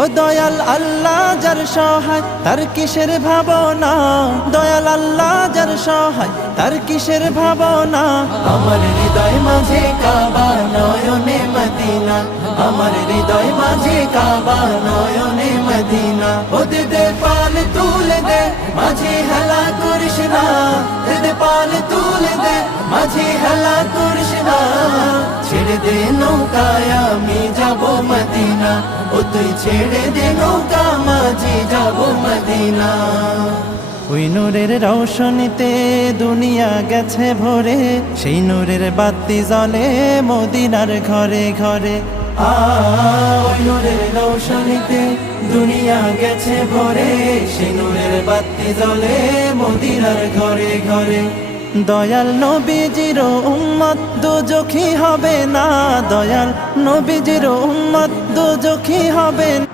ও দয়াল আল্লাহ যার সহায় তার কিসের ভাবনা, দয়াল আল্লাহ যার সহায় তার কিসের ভাবনা। আমার হৃদয় মাঝে কাবা নয়নে মদিনা, আমার হৃদয় মাঝে কাবা নয়নে মদিনা। ও দে পাল তুলে দে মাঝে হেলা করিস না, দে পাল তুলে দে মাঝে হেলা করিস না। ছেড়ে দে নৌকায় আমি যাব মদিনা, ও তুই ছেড়ে দে নৌকা মাঝে যাব মদিনা। ওই নূরের রৌশনীতে দুনিয়া গেছে ভরে, সেই নূরের বাতি জ্বলে মদিনার ঘরে ঘরে। ওই নূরের রৌশনীতে দুনিয়া গেছে ভরে, সেই নূরের বাতি জ্বলে মদিনার ঘরে ঘরে। দয়াল নবীজির উম্মত দোজখী হবে না, দয়াল নবীজির উম্মত দোজখী হবে না।